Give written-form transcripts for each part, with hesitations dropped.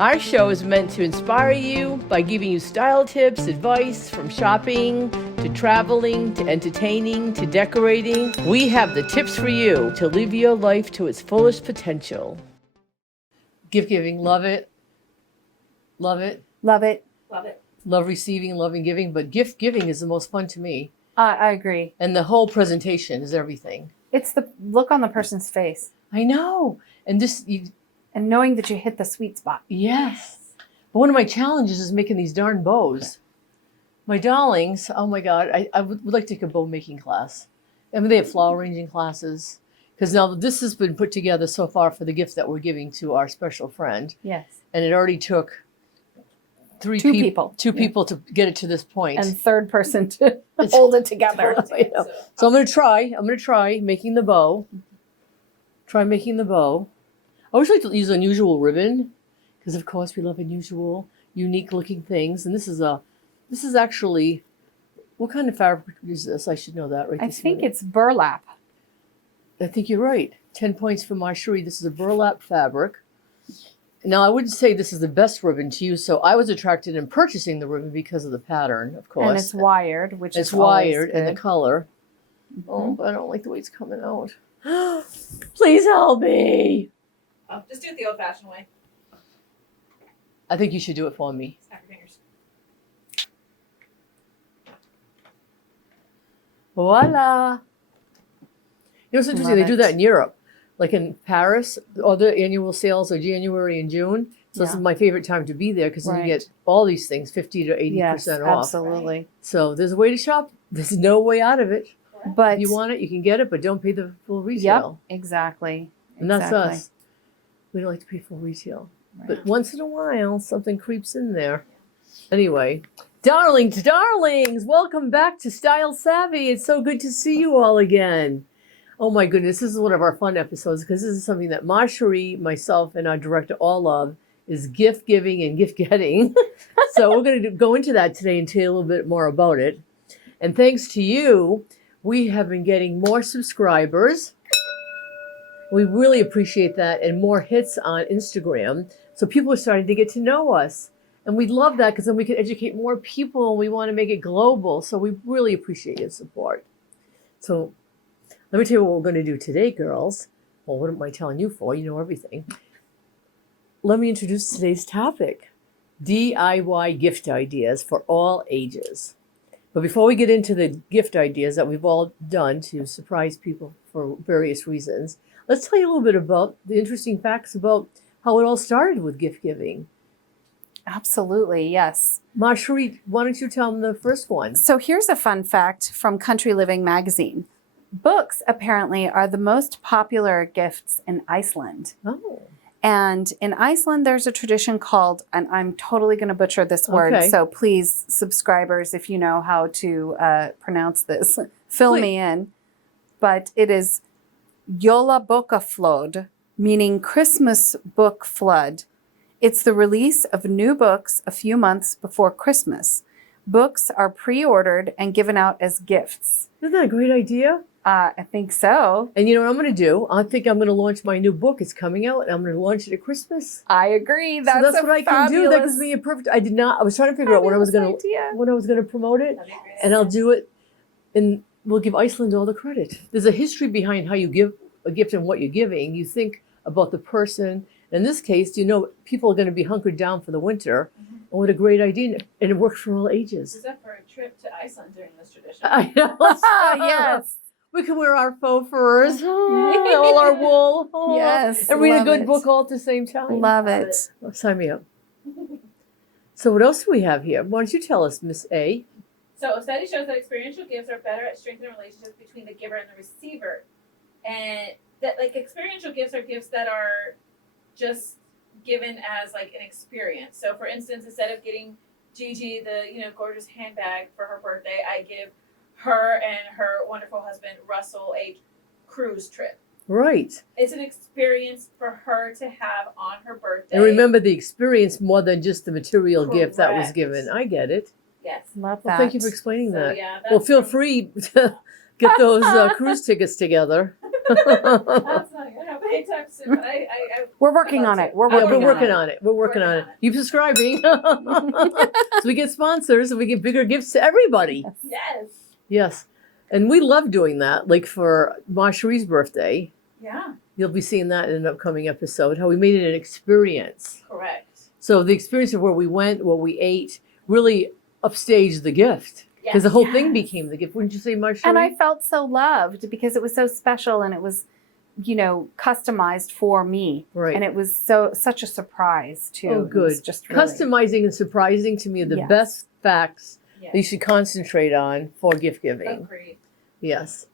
Our show is meant to inspire you by giving you style tips, advice from shopping to traveling to entertaining to decorating. We have the tips for you to live your life to its fullest potential. Gift giving, love it. Love it. Love it. Love it. Love receiving, loving giving, but gift giving is the most fun to me. I agree. And the whole presentation is everything. It's the look on the person's face I know. And and knowing that you hit the sweet spot. yes. But one of my challenges is making these darn bows. My darlings, oh my God, I would like to take a bow making class. I mean, they have flower arranging classes. Because now this has been put together so far for the gift that we're giving to our special friend. Yes. And it already took two people to get it to this point. And third person to hold it together. So I'm going to try making the bow. Try making the bow. I always like to use unusual ribbon because, of course, we love unusual, unique-looking things. And this is actually, what kind of fabric is this? I should know that, right? I think it's burlap. I think you're right. 10 points for Marjorie. This is a burlap fabric. Now, I wouldn't say this is the best ribbon to use, so I was attracted in purchasing the ribbon because of the pattern, of course. And it's wired, which is it's wired, good. and the color. Mm-hmm. Oh, but I don't like the way it's coming out. Please help me. Oh, just do it the old-fashioned way. I think you should do it for me. Snap your fingers. Voila. You know, it's interesting. They do that in Europe. Like in Paris, all the annual sales are January and June. So this is my favorite time to be there because then you get all these things 50 to 80% off. Absolutely. So there's a way to shop. There's no way out of it. But if you want it, you can get it, but don't pay the full retail. Yep, exactly. And that's us. We don't like to pay full retail. Right. But once in a while, something creeps in there. Anyway, darlings, welcome back to Style Savvy. It's so good to see you all again. Oh my goodness, this is one of our fun episodes because this is something that Marjorie, myself, and our director all love, is gift giving and gift getting. So we're going to go into that today and tell you a little bit more about it. And thanks to you, we have been getting more subscribers. We really appreciate that, and more hits on Instagram. So people are starting to get to know us. And we love that because then we can educate more people and we want to make it global. So we really appreciate your support. So let me tell you what we're going to do today, girls. Well, what am I telling you for? You know everything. Let me introduce today's topic. DIY gift ideas for all ages. But before we get into the gift ideas that we've all done to surprise people for various reasons, let's tell you a little bit about the interesting facts about how it all started with gift giving. Absolutely, yes. Marjorie, why don't you tell them the first one? So here's a fun fact from Country Living magazine. Books apparently are the most popular gifts in Iceland. Oh. And in Iceland, there's a tradition called, and I'm totally going to butcher this word, so please, subscribers, if you know how to pronounce this, fill me in. But it is Jólabókaflóð, meaning Christmas book flood. It's the release of new books a few months before Christmas. Books are pre-ordered and given out as gifts. Isn't that a great idea? I think so. And you know what I'm going to do? I think I'm going to launch my new book. It's coming out, and I'm going to launch it at Christmas. I agree. That's what I can do. That gives me a perfect. I was trying to figure out when I was going to promote it, and I'll do it, and we'll give Iceland all the credit. There's a history behind how you give a gift and what you're giving. You think about the person. In this case, you know, people are going to be hunkered down for the winter. Mm-hmm. And what a great idea. And it works for all ages. Except for a trip to Iceland during this tradition. I know. Yes. We can wear our faux furs, all our wool. Yes. And read a good book all at the same time. Love it. Oh, sign me up. So what else do we have here? Why don't you tell us, Miss A? So a study shows that experiential gifts are better at strengthening relationships between the giver and the receiver. And that experiential gifts are gifts that are just given as an experience. So for instance, instead of getting Gigi the gorgeous handbag for her birthday, I give her and her wonderful husband Russell a cruise trip. Right. It's an experience for her to have on her birthday. And remember the experience more than just the material gift that was given. I get it. Yes. Love that. Well, thank you for explaining that. Yeah, well, feel free to get those cruise tickets together. That's not gonna happen anytime soon. But We're working on it. We're Yeah, working, we're working on it. on it. We're working on it. Keep subscribing. So we get sponsors and we get bigger gifts to everybody. Yes. Yes. And we love doing that. Like for Marcherie's birthday, Yeah. you'll be seeing that in an upcoming episode, how we made it an experience. Correct. So the experience of where we went, what we ate, really upstaged the gift. Because the whole thing became the gift. Wouldn't you say, Marcherie? And I felt so loved because it was so special and it was, customized for me. Right. And it was such a surprise too. Oh, It was good. just really, Customizing and surprising to me are the Yes. best facts Yes. that you should concentrate on for gift giving. Agreed. Yes.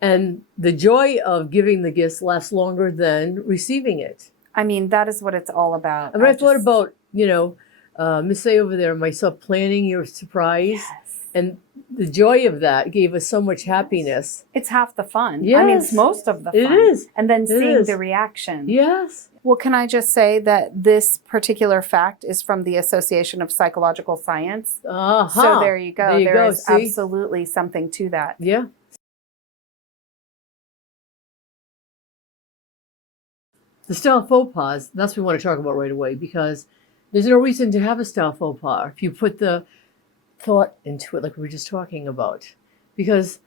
And the joy of giving the gifts lasts longer than receiving it. I mean, that is what it's all about. I mean, I thought about, Miss A over there and myself planning your surprise. Yes. And the joy of that gave us so much happiness. It's half the fun. I mean, it's Yes. most of the fun. It is. And then It seeing is. the reaction. Yes. Well, can I just say that this particular fact is from the Association of Psychological Science? Uh-huh. So there you go. There you There go, is see? absolutely something to that. Yeah. The style faux pas, that's what we want to talk about right away because there's no reason to have a style faux pas if you put the thought into it like we were just talking about. Because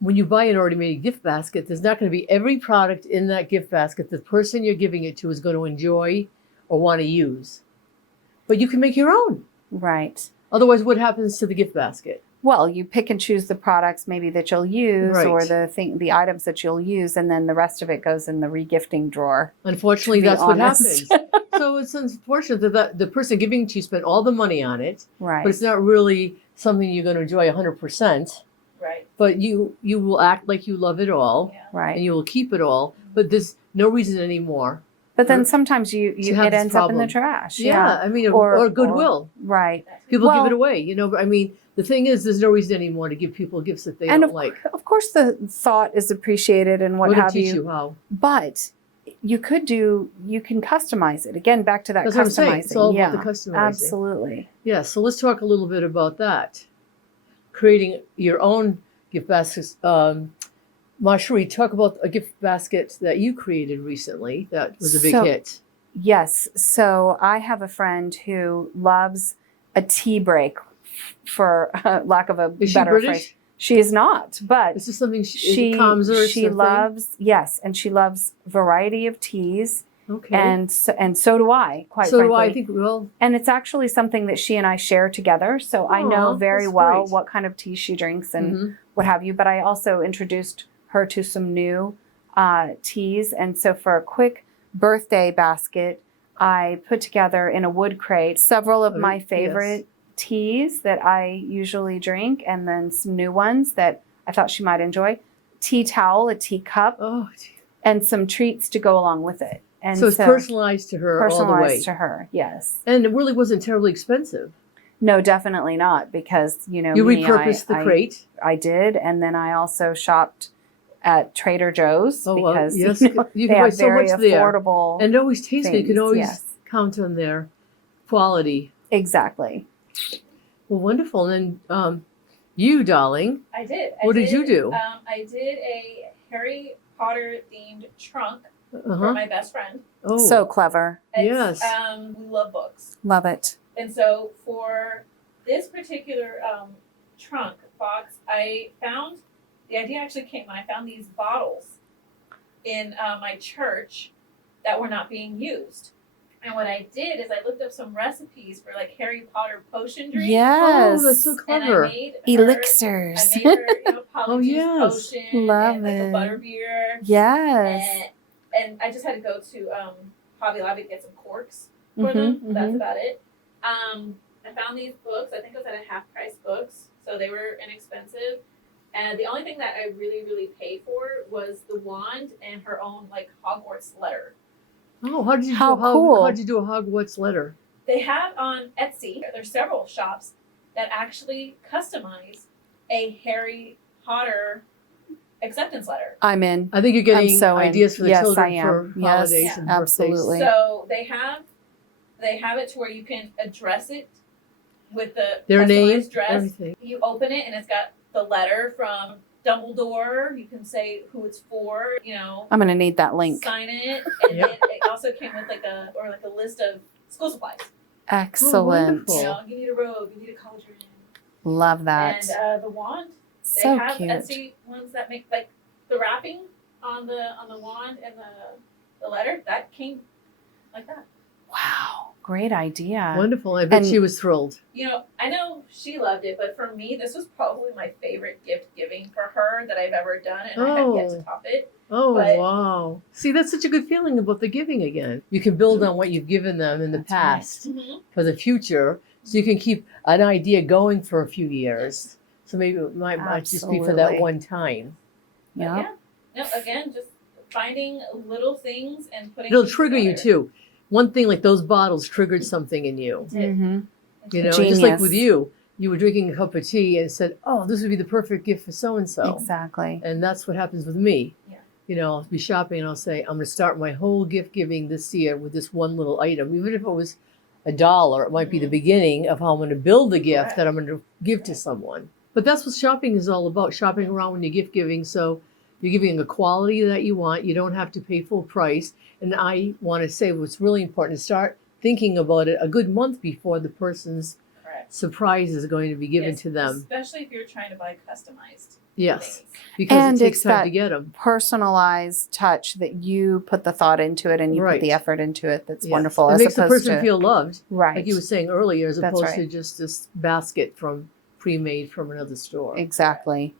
when you buy an already made gift basket, there's not going to be every product in that gift basket the person you're giving it to is going to enjoy or want to use. But you can make your own. Right. Otherwise, what happens to the gift basket? Well, you pick and choose the products maybe that you'll use Right. or the items that you'll use, and then the rest of it goes in the regifting drawer. Unfortunately, To be that's what honest. happens. So it's unfortunate that the person giving it to you spent all the money on it, Right. but it's not really something you're going to enjoy 100%. Right. But you will act like you love it all, Yeah. Right. and you will keep it all. But there's no reason anymore. But then sometimes to it have this ends up in the problem. trash. Yeah, I mean, Or- or goodwill. Right. People give Well- it away. I mean, the thing is, there's no reason anymore to give people gifts that they And don't like. of course, the thought is appreciated and what We're going have to teach you. you how. But you can customize it. Again, back to that That's what I'm customizing. saying. It's all yeah, about the customizing. absolutely. Yeah, so let's talk a little bit about that. Creating your own gift baskets. Marcherie, talk about a gift basket that you created recently that was a big So- hit. Yes. So I have a friend who loves a tea break, for lack of a Is she better British? phrase. She is not, but Is this something she calms her? she loves and she loves variety of teas, Okay. and so do I. Quite so frankly. do I. I think, well, And it's actually something that she and I share together. So I Aw, know very that's well great. what kind of tea she drinks and mhm. what have you. But I also introduced her to some new teas. And so for a quick birthday basket, I put together in a wood crate several of Oh, my yes. favorite teas that I usually drink, and then some new ones that I thought she might enjoy. Tea towel, a teacup, Oh, and some treats to go along with it. And so it's personalized to her all the way. personalized to her, yes. And it really wasn't terribly expensive. No, definitely not, because You me, repurposed the I crate. I did, and then I also shopped at Trader Joe's Oh, well, because yes. you You they can buy have so very much there. affordable. And it always tastes good. You can things, always yes. count on their quality. Exactly. Well, wonderful. And then you, darling, I did. What did you do? I did a Harry Potter themed trunk for uh-huh. my best friend. Oh, So clever. Yes. We love books. Love it. And so for this particular trunk box, I found the idea actually came when I found these bottles in my church that were not being used. And what I did is I looked up some recipes for like Harry Potter potion drinks. Yes. Oh, that's so And clever. I made her, Elixirs. I made her, Oh, polyjuice yes. potion Love and like it. a butterbeer. Yes. And I just had to go to Hobby Lobby to get some corks for Mhm, them. That's mhm. about it. I found these books. I think it was at a half price books, so they were inexpensive. And the only thing that I really, really paid for was the wand and her own like Hogwarts letter. Oh, how did you How do? cool. How did you do a Hogwarts letter? They have on Etsy. There's several shops that actually customize a Harry Potter acceptance letter. I'm in. I think you're getting I'm so in. ideas for the Yes, children I am. for Yes, holidays and birthdays. absolutely. So they have it to where you can address it with the Their name, customized dress. everything. You open it and it's got the letter from Dumbledore. You can say who it's for. You know, I'm going to need that link. sign it, and Yep. then it also came with like a list of school supplies. Excellent. wonderful. You know, you need a robe, you need a cauldron, Love that. and the wand. They So have cute. Etsy ones that make like the wrapping on the wand and the letter that came like that. Wow. Great idea. Wonderful. I bet And- she was thrilled. You know, I know she loved it, but for me, this was probably my favorite gift giving for her that I've ever done, and I have yet to top it. Oh, But- wow. See, that's such a good feeling about the giving again. You can build on what you've given them in the That's right. past for the future, so you can keep an idea going for a few years. So maybe it might just be for that Absolutely. one time. But Yep. yeah, no, again, just finding little things and putting. It'll them trigger you together. too. One thing like those bottles triggered something in you. Mm-hmm. You know, just like Genius. with you were drinking a cup of tea and said, "Oh, this would be the perfect gift for so and so." Exactly. And that's what happens with me. Yeah. You know, I'll be shopping and I'll say, I'm going to start my whole gift giving this year with this one little item. Even if it was $1, it might be the beginning of how I'm going to build the gift Correct. that I'm going to give to someone. But that's what shopping is all about, shopping around when you're gift giving. So you're giving a quality that you want. You don't have to pay full price. And I want to say what's really important is start thinking about it a good month before the person's Correct. surprise is going to be given Yes, to them. especially if you're trying to buy customized Yes, things. because And it takes it's time that- to get them. Personalized touch that you put the thought into it and you Right. put the effort into it. That's Yes. wonderful. It As makes the opposed person to, feel loved. right. Like you were saying earlier, as That's opposed to right. just this basket from pre-made from another store. Exactly.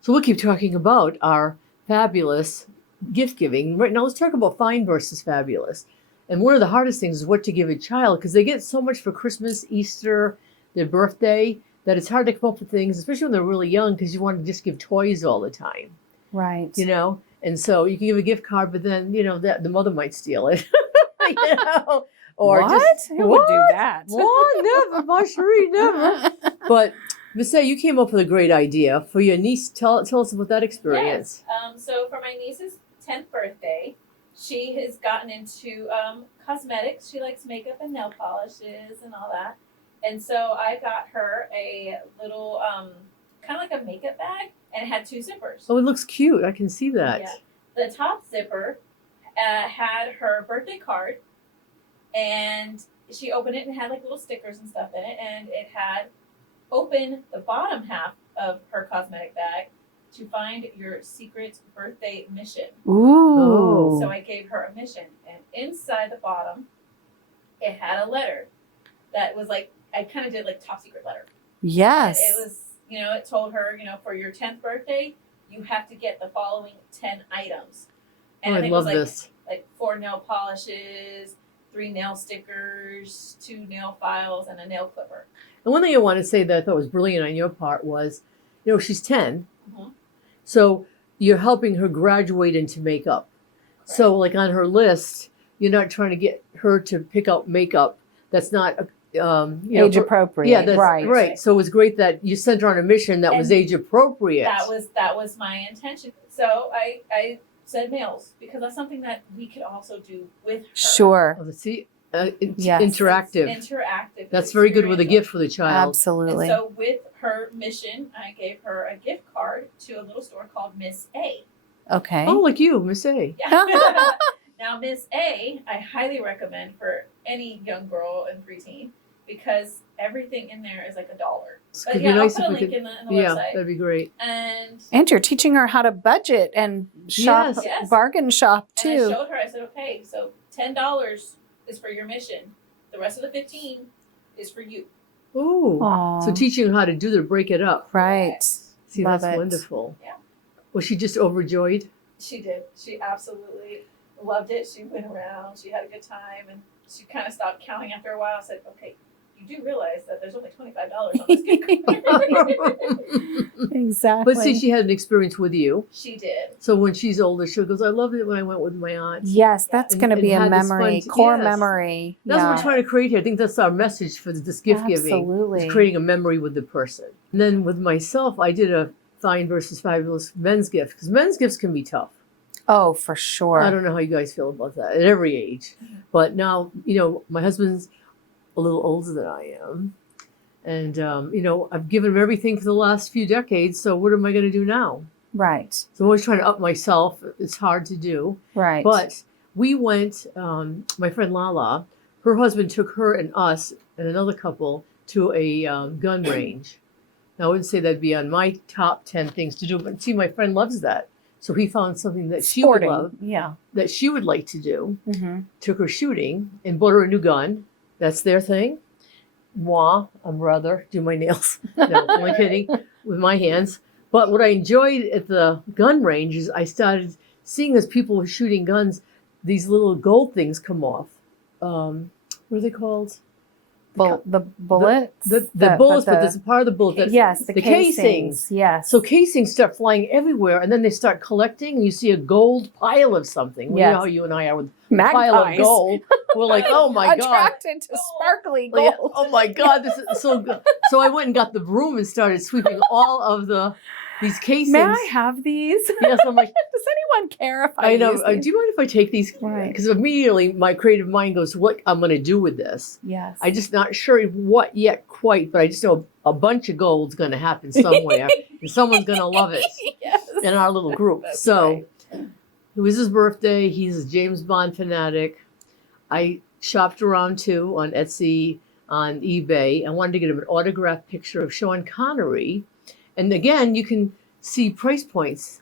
So we'll keep talking about our fabulous gift giving. Right now, let's talk about fine versus fabulous. And one of the hardest things is what to give a child because they get so much for Christmas, Easter, their birthday, that it's hard to come up with things, especially when they're really young, because you want to just give toys all the time, Right. you know? And so you can give a gift card, but then, you know, that the mother might steal it. You know? Or what? just, Who would do that? What? Never, Marjorie, never. But Miss A, you came up with a great idea for your niece. Tell us about that experience. Yes. So for my niece's 10th birthday, she has gotten into cosmetics. She likes makeup and nail polishes and all that. And so I got her a little kind of like a makeup bag, and it had 2 zippers. Oh, it looks cute. I can see that. Yeah. The top zipper had her birthday card, and she opened it and had like little stickers and stuff in it, and it had open the bottom half of her cosmetic bag to find your secret birthday mission. Ooh. So I gave her a mission, and inside the bottom, it had a letter that was like, I kind of did like top secret letter. Yes. And it was, you know, it told her, you know, for your 10th birthday, you have to get the following 10 items. And Oh, I think love it was this. like 4 nail polishes, 3 nail stickers, 2 nail files, and a nail clipper. And one thing I want to say that I thought was brilliant on your part was, you know, she's 10. Mhm. So you're helping her graduate into makeup. So like on her list, you're not trying to get her to pick out makeup that's not, you know, Age appropriate. Yeah, that's right. right. So it was great that you sent her on a mission that was And age appropriate. That was my intention. So I said nails because that's something that we could also do with her. Sure. Oh, see, Yes. interactive. It's interactive. That's very good with a experiential. gift for the child. Absolutely. And so with her mission, I gave her a gift card to a little store called Miss A. Okay. Oh, like you, Miss A. Yeah. Now Miss A, I highly recommend for any young girl and preteen because everything in there is like $1. It But could yeah, be nice I'll put a if we link could. in the Yeah, website. that'd be great. And And you're teaching her how to budget and shop, Yes. Yes. bargain shop And I too. showed her, I said, okay, so $10 is for your mission. The rest of the 15 is for you. Ooh. Aw. So teaching her how to do that, break it up. Right. See, Love that's it. wonderful. Yeah. Was she just overjoyed? She did. She absolutely loved it. She went around. She had a good time, and she kind of stopped counting after a while. Said, "Okay, you do realize that there's only $25 on this gift card." Exactly. But see, she had an experience with you. She did. So when she's older, she'll go, I loved it when I went with my aunt. Yes, that's And- going to and be a had this memory, fun core yes. memory. That's yeah. what we're trying to create here. I think that's our message for this gift giving. Absolutely. Is creating a memory with the person. And then with myself, I did a fine versus fabulous men's gift because men's gifts can be tough. Oh, for sure. I don't know how you guys feel about that at every age. But now, you know, my husband's a little older than I am. And, I've given him everything for the last few decades. So what am I going to do now? Right. So I'm always trying to up myself. It's hard to do. Right. But we went, my friend Lala, her husband took her and us and another couple to a gun range. Now, I wouldn't say that'd be on my top 10 things to do, but see, my friend loves that. So he found something that she would love, that she would like to do. Mm-hmm. Took her shooting and bought her a new gun. That's their thing. Moi, I'm rather do my nails. No, only kidding. With my hands. But what I enjoyed at the gun range is I started seeing as people were shooting guns, these little gold things come off. What are they called? The bullets? The bullets, but there's a part of the bullet that yes, the casings. Yes. So casings start flying everywhere, and then they start collecting, and you see a gold pile of something. Well, Yes. you know how you and I are with a Magpies. pile of gold. We're like, oh my God. Attracted to sparkly Like, gold. oh my God, this is so good. So I went and got the broom and started sweeping all of these casings. May I have these? Yes, I'm like, does anyone care if I I know. use Do these? you mind if I take these? Right. Because immediately my creative mind goes, what I'm going to do with this. Yes. I'm just not sure what yet quite, but I just know a bunch of gold's going to happen somewhere, and someone's going to love it Yes. in our little group. That's So right. it was his birthday. He's a James Bond fanatic. I shopped around too on Etsy, on eBay. I wanted to get him an autographed picture of Sean Connery. And again, you can see price points.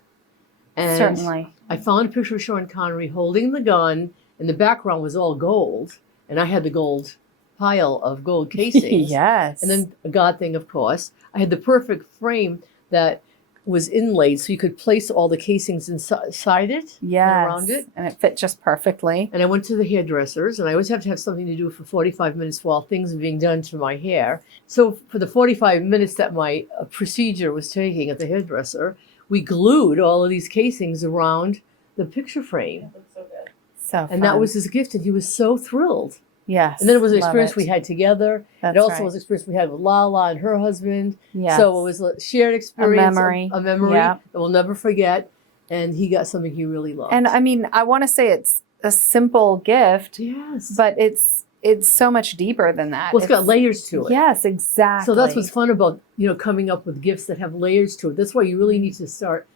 And Certainly. I found a picture of Sean Connery holding the gun, and the background was all gold. And I had the gold pile of gold casings. Yes. And then a God thing, of course. I had the perfect frame that was inlaid so you could place all the casings inside it and around it. And it fit just perfectly. And I went to the hairdressers, and I always have to have something to do for 45 minutes while things are being done to my hair. So for the 45 minutes that my procedure was taking at the hairdresser, we glued all of these casings around the picture frame. It looks so good. So fun. And that was his gift, and he was so thrilled. Yes. And then it was an love experience it. we had together. That's It also right. was an experience we had with Lala and her husband. Yes. So it was a shared experience. memory. A memory Yeah. that we'll never forget. And he got something he really loved. And I mean, I want to say it's a simple gift, yes. but it's so much deeper than that. Well, it's got layers to it. Yes, exactly. So that's what's fun about, coming up with gifts that have layers to it. That's why you really need to start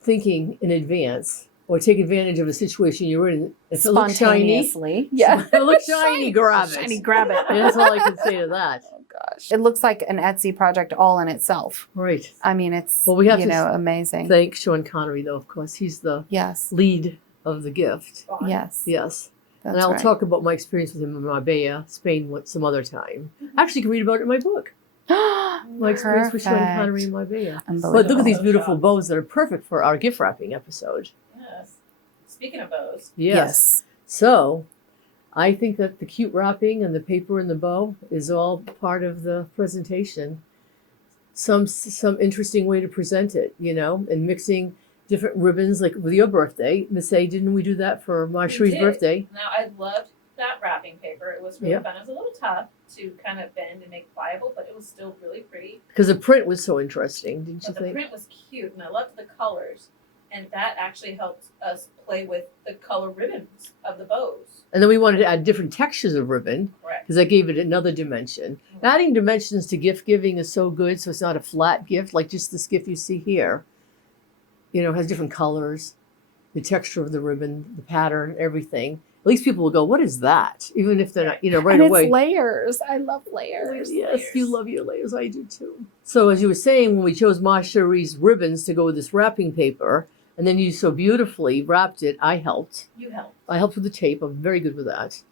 thinking in advance or take advantage of a situation you're in. If it looks shiny, Spontaneously. Yeah. if it looks shiny, grab it. Shiny, grab it. And that's all I can say to that. Oh gosh. It looks like an Etsy project all in itself. Right. I mean, it's Well, we have to amazing. Thank Sean Connery, though, of course. He's the Yes. lead of the gift. Yes. Yes. That's And I'll right. talk about my experience with him in Marbella, Spain, some other time. Actually, you can read about it in my book. My experience with Sean Perfect. Connery in Marbella. Unbelievable. But look at these beautiful bows that are perfect for our gift wrapping episode. Yes. Speaking of bows, Yes. So I think that the cute wrapping and the paper and the bow is all part of the presentation. Some interesting way to present it, and mixing different ribbons, like with your birthday. Miss A, didn't we do that for Marjorie's did. birthday? Now I loved that wrapping paper. It was really Yep. fun. It was a little tough to kind of bend and make pliable, but it was still really pretty. Because the print was so interesting, didn't you But the think? print was cute, and I loved the colors. And that actually helped us play with the color ribbons of the bows. And then we wanted to add different textures of ribbon Correct. because that gave it another dimension. Adding dimensions to gift giving is so good, so it's not a flat gift like just this gift you see here. It has different colors, the texture of the ribbon, the pattern, everything. At least people will go, "What is that?" Even if they're not, right and away. it's layers. I love layers. Yes, you love your layers. I do too. So as you were saying, when we chose Marjorie's ribbons to go with this wrapping paper, and then you so beautifully wrapped it, I helped. You helped. I helped with the tape. I'm very good with that.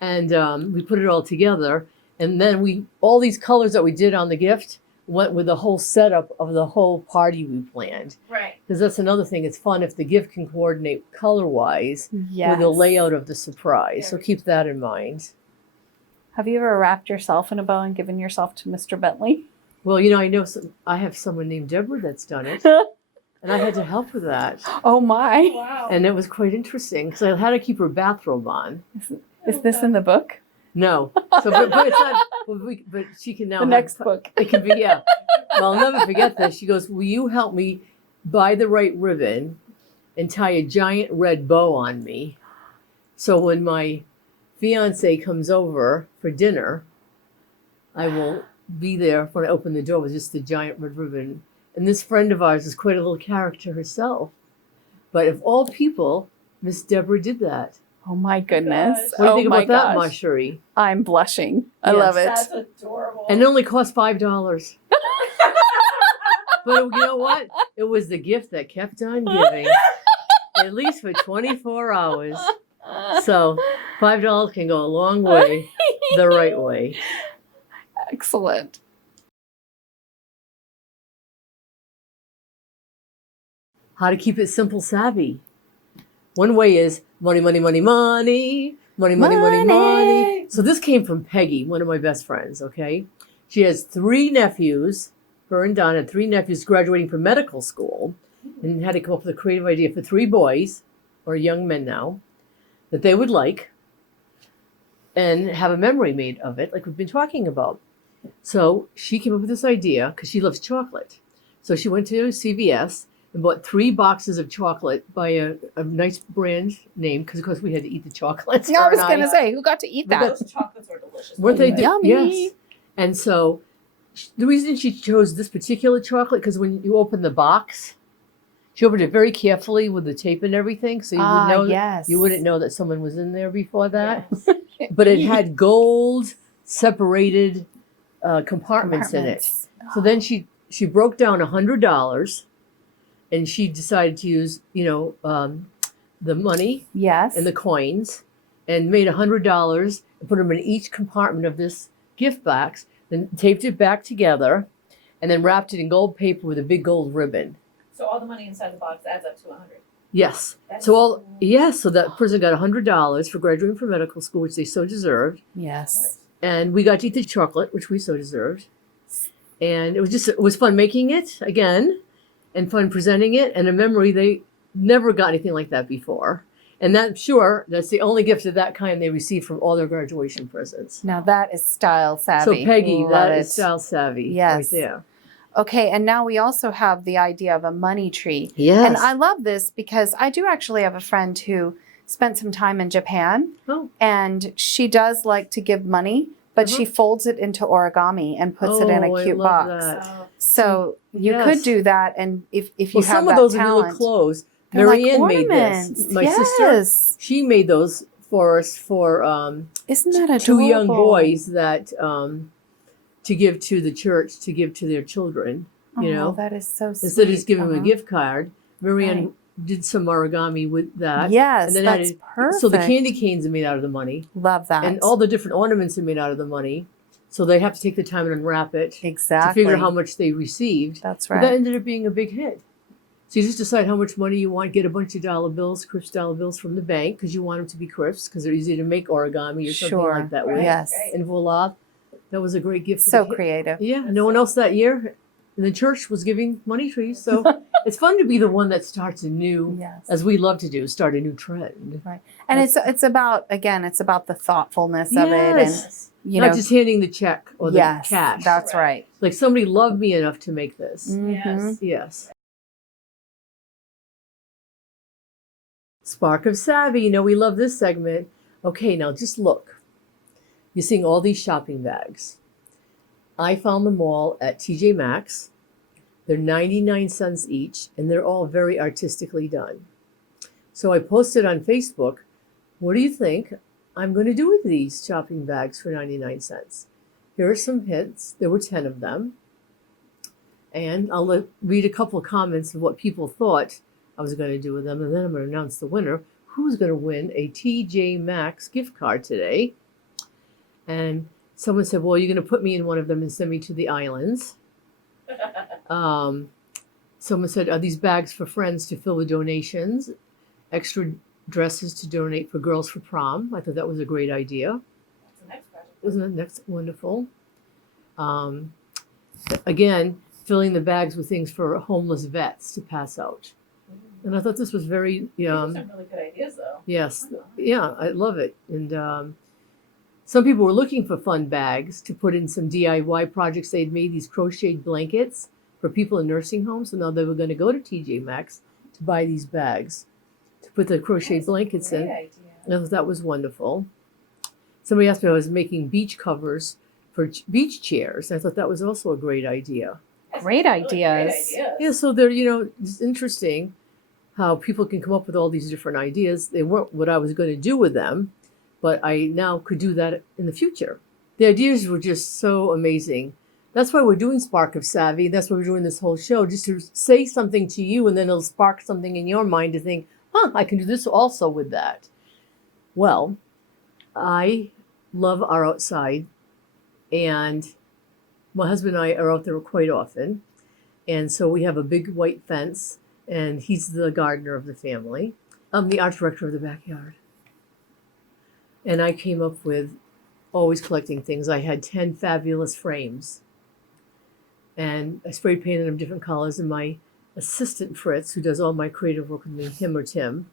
And we put it all together. And then all these colors that we did on the gift went with the whole setup of the whole party we planned. Right. Because that's another thing. It's fun if the gift can coordinate color-wise Yes. with the layout of the surprise. So Very keep that in mind. Have you ever wrapped yourself in a bow and given yourself to Mr. Bentley? Well, I know I have someone named Deborah that's done it. And I had to help with that. Oh my. Wow. And it was quite interesting because I had to keep her bathrobe on. Is this in the book? No. So, but it's not, but she can now. The next book. It can be, yeah. Well, I'll never forget this. She goes, "Will you help me buy the right ribbon and tie a giant red bow on me? So when my fiance comes over for dinner, I will be there when I opened the door with just the giant red ribbon. And this friend of ours is quite a little character herself. But of all people, Miss Deborah did that. Oh my goodness. What do you Oh think my about that, gosh. Marjorie? I'm blushing. I Yes. love it. That's adorable. And it only cost $5. But you know what? It was the gift that kept on giving, at least for 24 hours. So $5 can go a long way, the right way. Excellent. How to keep it simple savvy. One way is money, money, money, money, money, money, money, money. So this came from Peggy, one of my best friends, okay? She has 3 nephews. Her and Don had 3 nephews graduating from medical school and had to come up with a creative idea for 3 boys, or young men now, that they would like and have a memory made of it, like we've been talking about. So she came up with this idea because she loves chocolate. So she went to CVS and bought 3 boxes of chocolate by a nice brand name, because of course we had to eat the chocolates. I was her going and to say, who got to eat that? Those chocolates are delicious. Weren't they? Yummy. Yes. And so the reason she chose this particular chocolate, because when you open the box, she opened it very carefully with the tape and everything, so you would know yes. you wouldn't know that someone was in there before that. But it had gold separated compartments in it. So then she broke down $100, and she decided to use the money Yes. and the coins, and made $100 and put them in each compartment of this gift box. Then taped it back together, and then wrapped it in gold paper with a big gold ribbon. So all the money inside the box adds up to 100. Yes. That's So that person got $100 for graduating from medical school, which they so deserved. Yes. And we got to eat the chocolate, which we so deserved. And it was fun making it again, and fun presenting it, and a memory. They never got anything like that before. And that's the only gift of that kind they received from all their graduation presents. Now that is style savvy. So Peggy, Love that it. is style savvy Yes. right there. Okay, and now we also have the idea of a money tree. Yes. And I love this because I do actually have a friend who spent some time in Japan, Oh. and she does like to give money, but she folds it into origami and puts it in a cute I love box. that. Oh, So you Yes. could do that, and if you Well, have some that of those talent, if you look close. they're Mary like Ann made ornaments. this. My Yes. sister, she made those for us for Isn't that adorable? 2 young boys that to give to the church, to give to their children. You Oh, know, that is so sweet. instead of just giving them a Uh-huh. gift card, Mary Ann Right. did some origami with that. Yes, and then that's added, perfect. So the candy canes are made out of the money, Love that. and all the different ornaments are made out of the money. So they have to take the time and unwrap it exactly. to figure out how much they received. That's But right. that ended up being a big hit. So you just decide how much money you want, get a bunch of dollar bills, crisp dollar bills from the bank, because you want them to be crisp, because they're easy to make origami or something Sure. like that with. Right. Yes. And voila, that was a great gift. for So the kid. creative. Yeah, no one else that year in the church was giving money trees. So it's fun to be the one that starts a new, Yes. as we love to do, start a new trend. And it's about the thoughtfulness of it, and Yes. you Not know, just handing the check or the yes, cash. that's right. Like somebody loved me enough to make this. Mhm. Yes. Yes. Spark of Savvy. You know, we love this segment. Okay, now just look. You're seeing all these shopping bags. I found them all at TJ Maxx. They're 99 cents each, and they're all very artistically done. So I posted on Facebook, what do you think I'm going to do with these shopping bags for 99 cents? Here are some hints. There were 10 of them. And I'll read a couple of comments of what people thought I was going to do with them, and then I'm going to announce the winner. Who's going to win a TJ Maxx gift card today? And someone said, well, you're going to put me in one of them and send me to the islands. Someone said, are these bags for friends to fill with donations? Extra dresses to donate for girls for prom. I thought that was a great idea. That's the next project. Wasn't that next wonderful? Again, filling the bags with things for homeless vets to pass out. And I thought this was very, Those are really good ideas, though. yes, yeah, I love it. And some people were looking for fun bags to put in some DIY projects. They'd made these crocheted blankets for people in nursing homes, so now they were going to go to TJ Maxx to buy these bags to put the crocheted blankets in. Great idea. I thought that was wonderful. Somebody asked me if I was making beach covers for beach chairs. I thought that was also a great idea. Great ideas. Yeah, so they're, it's interesting how people can come up with all these different ideas. They weren't what I was going to do with them, but I now could do that in the future. The ideas were just so amazing. That's why we're doing Spark of Savvy. That's why we're doing this whole show, just to say something to you, and then it'll spark something in your mind to think, I can do this also with that. Well, I love our outside, and my husband and I are out there quite often. And so we have a big white fence, and he's the gardener of the family. I'm the art director of the backyard. And I came up with always collecting things. I had 10 fabulous frames. And I spray painted them different colors. And my assistant, Fritz, who does all my creative work with me, him or Tim,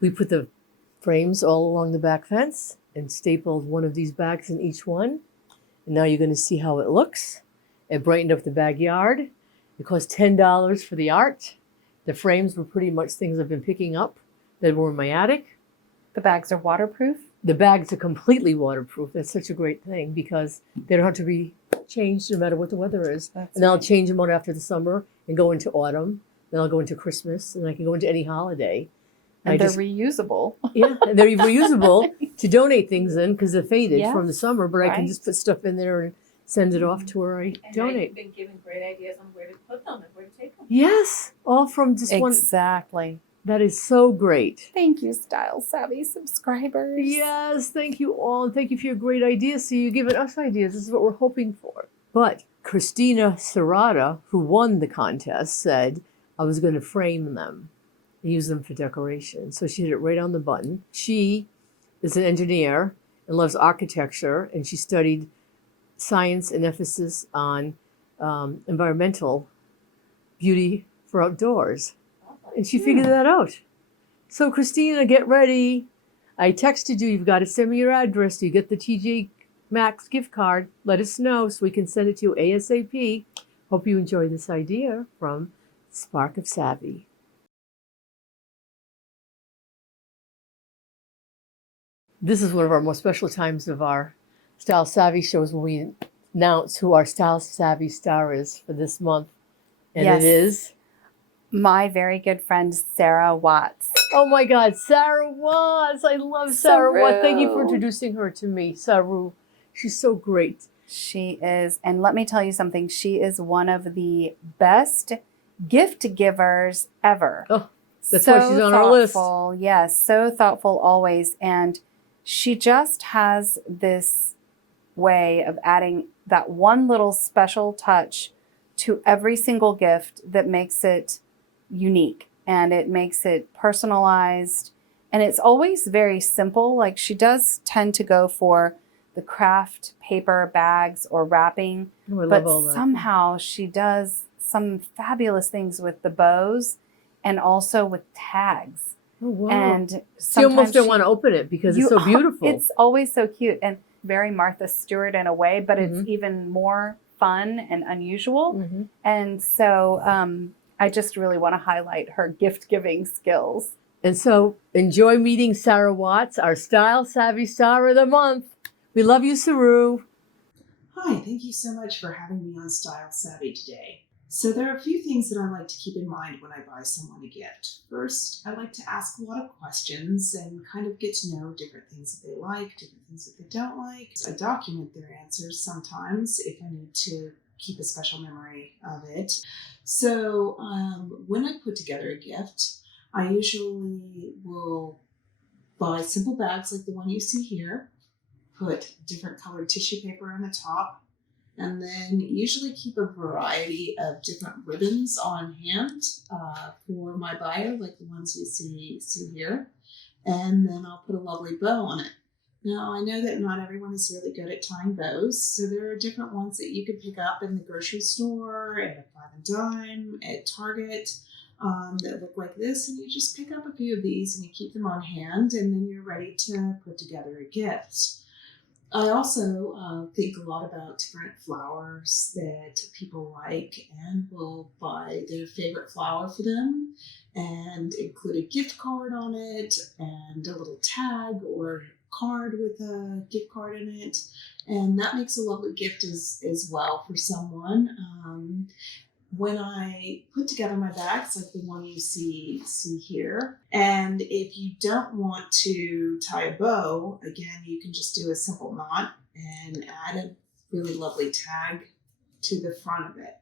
we put the frames all along the back fence and stapled one of these bags in each one. And now you're going to see how it looks. It brightened up the backyard. It cost $10 for the art. The frames were pretty much things I've been picking up that were in my attic. The bags are waterproof? The bags are completely waterproof. That's such a great thing because they don't have to be changed no matter what the weather is. And I'll change them out after the summer and go into autumn. Then I'll go into Christmas, and I can go into any holiday. And they're reusable. Yeah, and they're reusable to donate things in because they're faded Yes, from the summer, but I can just put stuff in there and send it off to where I donate. You've been given great ideas on where to put them and where to take them. Yes, all from just one. Exactly. That is so great. Thank you, Style Savvy subscribers. Yes, thank you all. And thank you for your great ideas. So you're giving us ideas. This is what we're hoping for. But Christina Serrata, who won the contest, said I was going to frame them and use them for decoration. So she did it right on the button. She is an engineer and loves architecture, and she studied science and emphasis on environmental beauty for outdoors. And she figured that out. So Christina, get ready. I texted you. You've got to send me your address. You get the TJ Maxx gift card. Let us know so we can send it to you ASAP. Hope you enjoy this idea from Spark of Savvy. This is one of our most special times of our Style Savvy shows when we announce who our Style Savvy star is for this month. And Yes. it is my very good friend, Sarah Watts. Oh my God, Sarah Watts. I love Sarah Watts. Thank you for Saru. introducing her to me, Saru. She's so great. She is, and let me tell you something, she is one of the best gift givers ever. Oh, that's why she's on our list. Thoughtful, yes, so thoughtful always. And she just has this way of adding that one little special touch to every single gift that makes it unique and it makes it personalized. And it's always very simple. Like she does tend to go for the craft paper bags or wrapping, Oh, I but love all that. somehow she does some fabulous things with the bows and also with tags. Oh, wow. And So you almost don't sometimes want to open it because it's so beautiful. It's always so cute and very Martha Stewart in a way, but Mhm. it's even more fun and unusual. Mhm. And so I just really want to highlight her gift giving skills. And so enjoy meeting Sarah Watts, our Style Savvy Star of the Month. We love you, Saru. Hi, thank you so much for having me on Style Savvy today. So there are a few things that I like to keep in mind when I buy someone a gift. First, I like to ask a lot of questions and kind of get to know different things that they like, different things that they don't like. I document their answers sometimes if I need to keep a special memory of it. So when I put together a gift, I usually will buy simple bags like the one you see here, put different colored tissue paper on the top, and then usually keep a variety of different ribbons on hand for my buyer, like the ones you see here. And then I'll put a lovely bow on it. Now, I know that not everyone is really good at tying bows, so there are different ones that you can pick up in the grocery store, at a Five and Dime, at Target, that look like this, and you just pick up a few of these and you keep them on hand, and then you're ready to put together a gift. I also think a lot about different flowers that people like and will buy their favorite flower for them and include a gift card on it and a little tag or card with a gift card in it, and that makes a lovely gift as well for someone. When I put together my bags, like the one you see here, and if you don't want to tie a bow, again, you can just do a simple knot and add a really lovely tag to the front of it.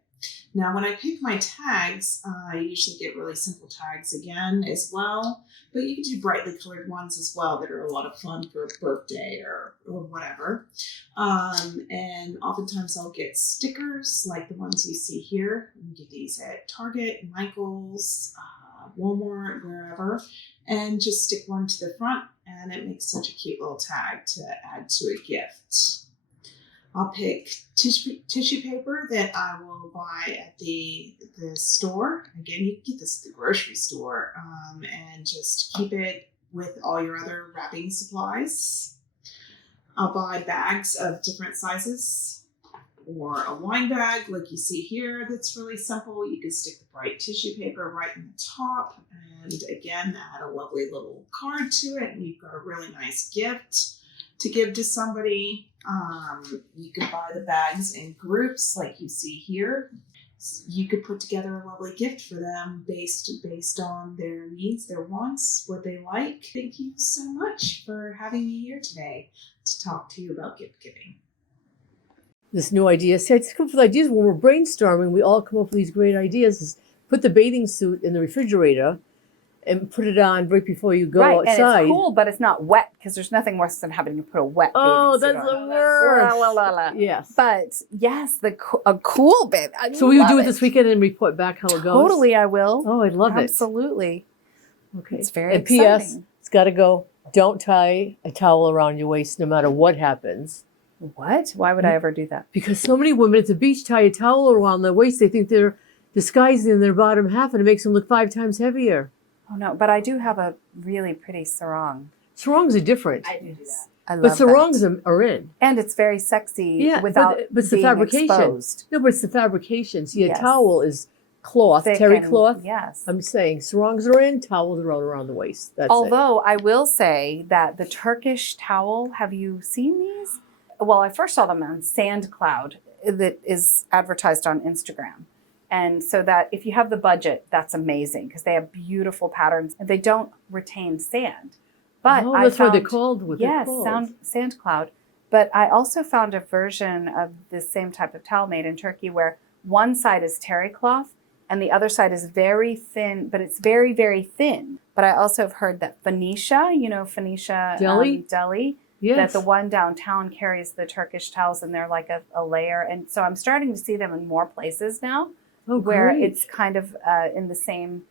Now, when I pick my tags, I usually get really simple tags again as well, but you can do brightly colored ones as well that are a lot of fun for a birthday or whatever. And oftentimes I'll get stickers like the ones you see here. You can get these at Target, Michael's, Walmart, wherever, and just stick one to the front, and it makes such a cute little tag to add to a gift. I'll pick tissue paper that I will buy at the store. Again, you can get this at the grocery store, and just keep it with all your other wrapping supplies. I'll buy bags of different sizes, or a wine bag like you see here that's really simple. You can stick the bright tissue paper right in the top, and again, add a lovely little card to it, and you've got a really nice gift to give to somebody. You can buy the bags in groups like you see here. You could put together a lovely gift for them based on their needs, their wants, what they like. Thank you so much for having me here today to talk to you about gift giving. This new idea. See, I just come up with ideas when we're brainstorming. We all come up with these great ideas. Is put the bathing suit in the refrigerator and put it on right before you go outside. And it's cool, but it's not wet, because there's nothing worse than having to put a wet bathing suit that's on. the worst. La, la, la, la. Yes. But yes, a cool bit. So will you do it this weekend and report back how it goes? Totally, I will. Oh, I love it. Absolutely. Okay. It's very and exciting. P.S. It's got to go. Don't tie a towel around your waist no matter what happens. What? Why would I ever do that? Because so many women at the beach tie a towel around their waist. They think they're disguising their bottom half, and it makes them look 5 times heavier. Oh, no. But I do have a really pretty sarong. Sarongs are different. I do that. I love But sarongs are in. And it's very sexy Yeah, without but it's the being fabrication. exposed. No, but it's the fabrication. See, Yes. a towel is cloth, Thick terry and- cloth. Yes. I'm saying sarongs are in, towels are all around the waist. That's it. Although I will say that the Turkish towel, have you seen these? Well, I first saw them on SandCloud that is advertised on Instagram. And so that if you have the budget, that's amazing, because they have beautiful patterns and they don't retain sand. But Oh, I that's found, why they're called what yes, they're called. SandCloud. But I also found a version of the same type of towel made in Turkey where one side is terry cloth and the other side is very thin, but it's very, very thin. But I also have heard that Phoenicia, Phoenicia Deli, Yes. that the one downtown carries the Turkish towels, and they're like a layer. And so I'm starting to see them in more places now, where great. it's kind of in the same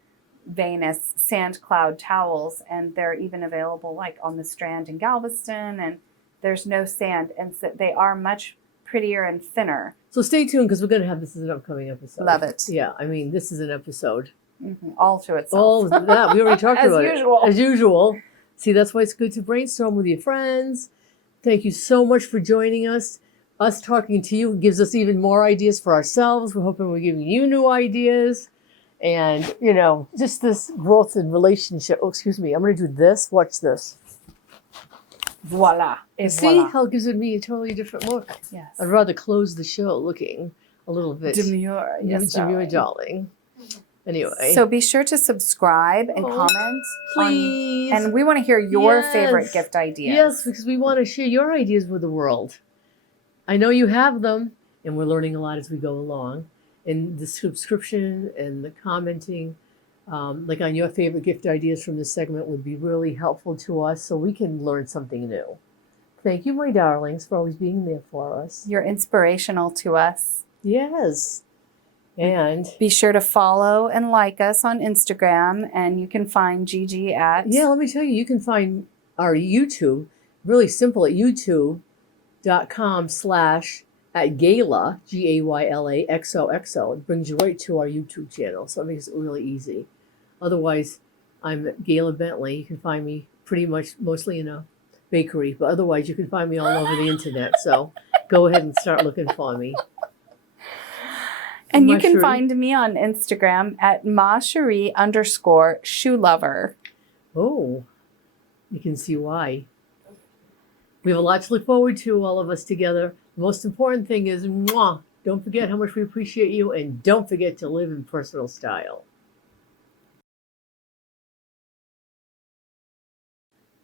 vein as SandCloud towels, and they're even available like on the Strand in Galveston, and there's no sand, and so they are much prettier and thinner. So stay tuned, because we're going to have this as an upcoming episode. Love it. Yeah, I mean, this is an episode. All to itself. All of that. We already talked As about usual. it. As usual. See, that's why it's good to brainstorm with your friends. Thank you so much for joining us. Us talking to you gives us even more ideas for ourselves. We're hoping we're giving you new ideas. And, just this growth in relationship. Oh, excuse me. I'm going to do this. Watch this. Voila. Et See voila. how it gives me a totally different look. Yes. I'd rather close the show looking a little bit Demure. Yes, demure, darling. darling. Anyway. So be sure to subscribe and Oh, comment. please. And we want to hear your Yes. favorite gift ideas. Yes, because we want to share your ideas with the world. I know you have them, and we're learning a lot as we go along. And the subscription and the commenting, like on your favorite gift ideas from this segment, would be really helpful to us, so we can learn something new. Thank you, my darlings, for always being there for us. You're inspirational to us. Yes. And Be sure to follow and like us on Instagram, and you can find Gigi at yeah, let me tell you, you can find our YouTube really simple at youtube.com/@Gayla, Gayla XOXO. It brings you right to our YouTube channel, so it makes it really easy. Otherwise, I'm Gayla Bentley. You can find me pretty much mostly in a bakery, but otherwise you can find me all over the internet. So go ahead and start looking for me. And you Ma can Cherie. find me on Instagram at @MaCherie_shoe lover. Oh, you can see why. We have a lot to look forward to, all of us together. The most important thing is, mwah, don't forget how much we appreciate you, and don't forget to live in personal style.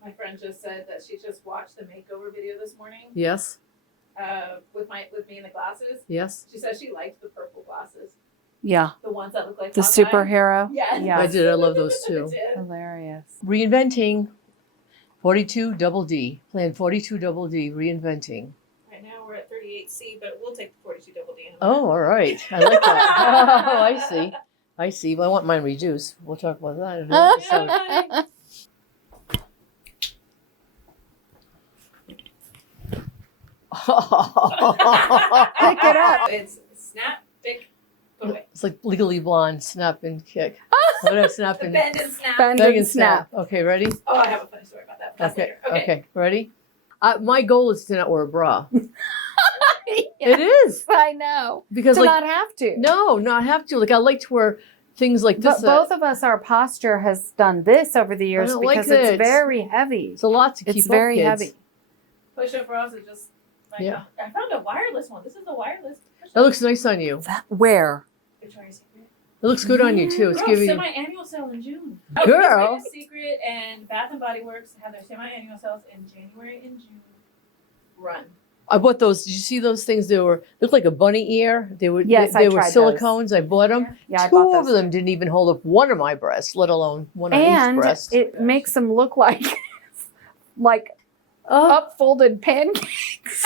My friend just said that she just watched the makeover video this morning. Yes? With me in the glasses. Yes? She said she liked the purple glasses, Yeah. the ones that look like The Hawkeye. superhero. Yeah. Yeah. I did. I love those too. I did. Hilarious. Reinventing 42 double D. Plan 42 double D. Reinventing. Right now we're at 38C, but we'll take the 42 double D. Oh, all right. I like that. Oh, I see. I see. But I want mine reduced. We'll talk about that in another episode. Pick it up. It's snap, pick, put away. It's like Legally Blonde, snap and kick. What a snap The and bend and snap. Bend bang and and snap. Okay, ready? Oh, I have a funny story about that. That's Okay, later. okay, ready? My goal is to not wear a bra. Yeah, It is I know. because To like not have to. no, not have to. Like I like to wear things like this. But both of us, our posture has done this over the years don't like because this. it's very heavy. It's a lot to keep It's up, very kids. heavy. Push-up bras are just like, Yeah. I found a wireless one. This is a wireless push-up. That looks nice on you. Where? Victoria's Secret. It looks good on you too. It's Girl, giving you. semi-annual sale in June. Girl. Victoria's Secret and Bath and Body Works have their semi-annual sales in January and June. Run. I bought those. Did you see those things? They looked like a bunny ear. They were Yes, I they were tried those. silicones. I bought them. Yeah, I Two bought of those. them didn't even hold up one of my breasts, let alone one on each And breast. it makes them look like Oh. up folded pancakes.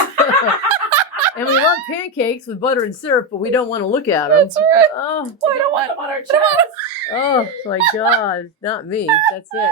And we love pancakes with butter and syrup, but we don't want to look at them. That's right. Oh, We don't want them on our chest. oh my God, not me. That's it.